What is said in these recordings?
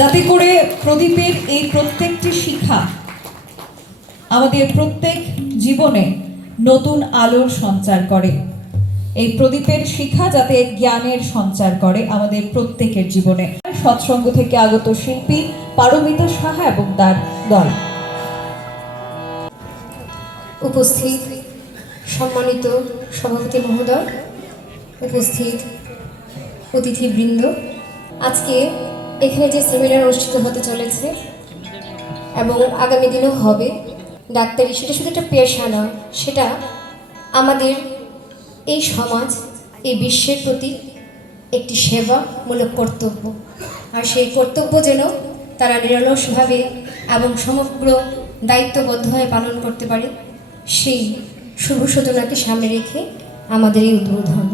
যাতে করে প্রদীপের এই প্রত্যেকটি শিখা আমাদের প্রত্যেক জীবনে নতুন আলোর সঞ্চার করে। এই প্রদীপের শিখা যাতে জ্ঞানের সঞ্চার করে আমাদের প্রত্যেকের জীবনে। সৎসঙ্গ থেকে আগত শিল্পী পারমিতা সাহা এবং তার দল। উপস্থিত সম্মানিত সভাপতি মহোদয়, উপস্থিত অতিথিবৃন্দ, আজকে এখানে যে সেমিনার অনুষ্ঠিত হতে চলেছে এবং আগামী দিনেও হবে, ডাক্তারি সেটা শুধু একটা পেশা নয়, সেটা আমাদের এই সমাজ, এই বিশ্বের প্রতি একটি সেবামূলক কর্তব্য। আর সেই কর্তব্য যেন তারা নিরলসভাবে এবং সমগ্র দায়িত্ববদ্ধ হয়ে পালন করতে পারে, সেই শুভ সূচনাকে সামনে রেখে আমাদের এই উদ্বোধন।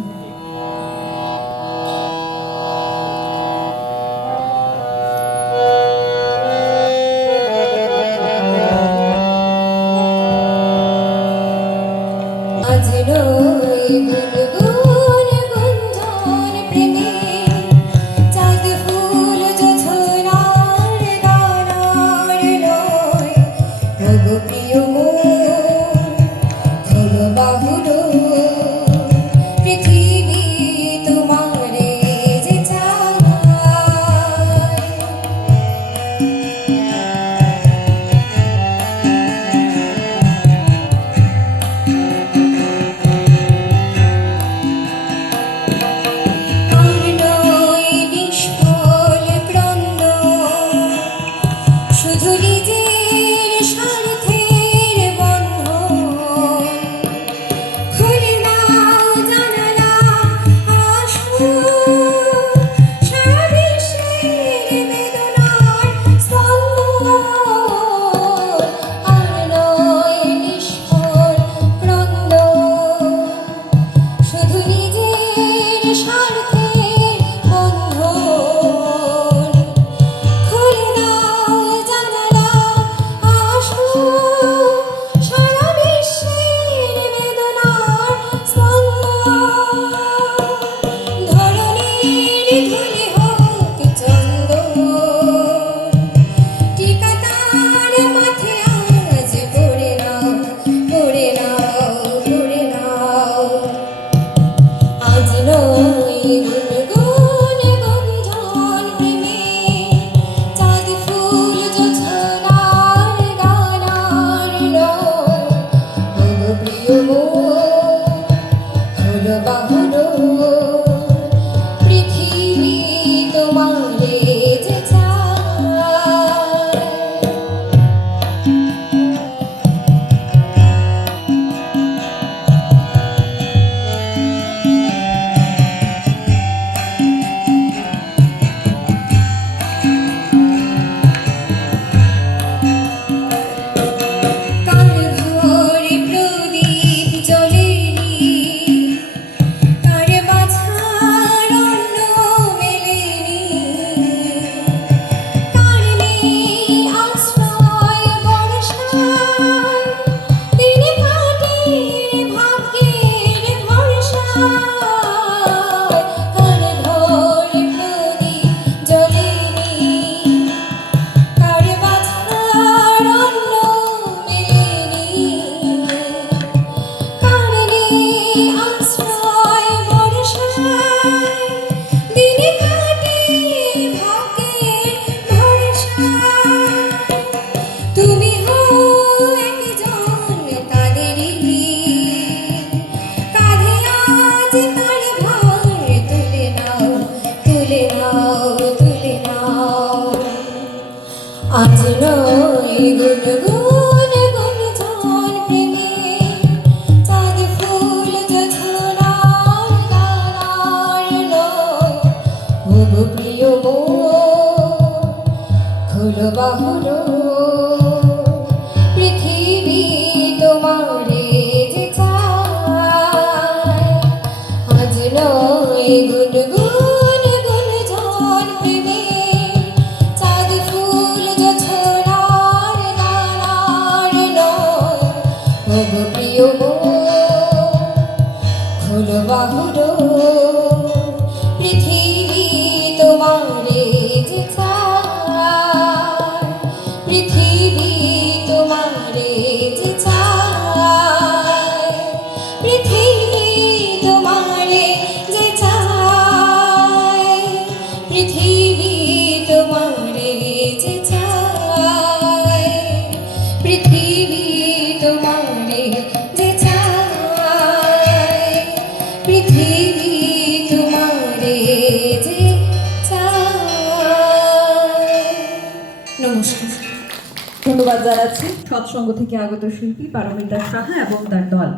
আজ নয় গুনগুন গুঞ্জন প্রেমে, চাঁদ ফুল জোছনার গানার নয়। ওগো প্রিয় মন, খোলো বাহুর, পৃথিবী তোমারে যে চায়। আজ নয় গুনগুন বাহুর, পৃথিবী তোমারে যে চায়। ধন্যবাদ জানাচ্ছি সৎসঙ্গ থেকে আগত শিল্পী পারমিতা সাহা এবং তার দল।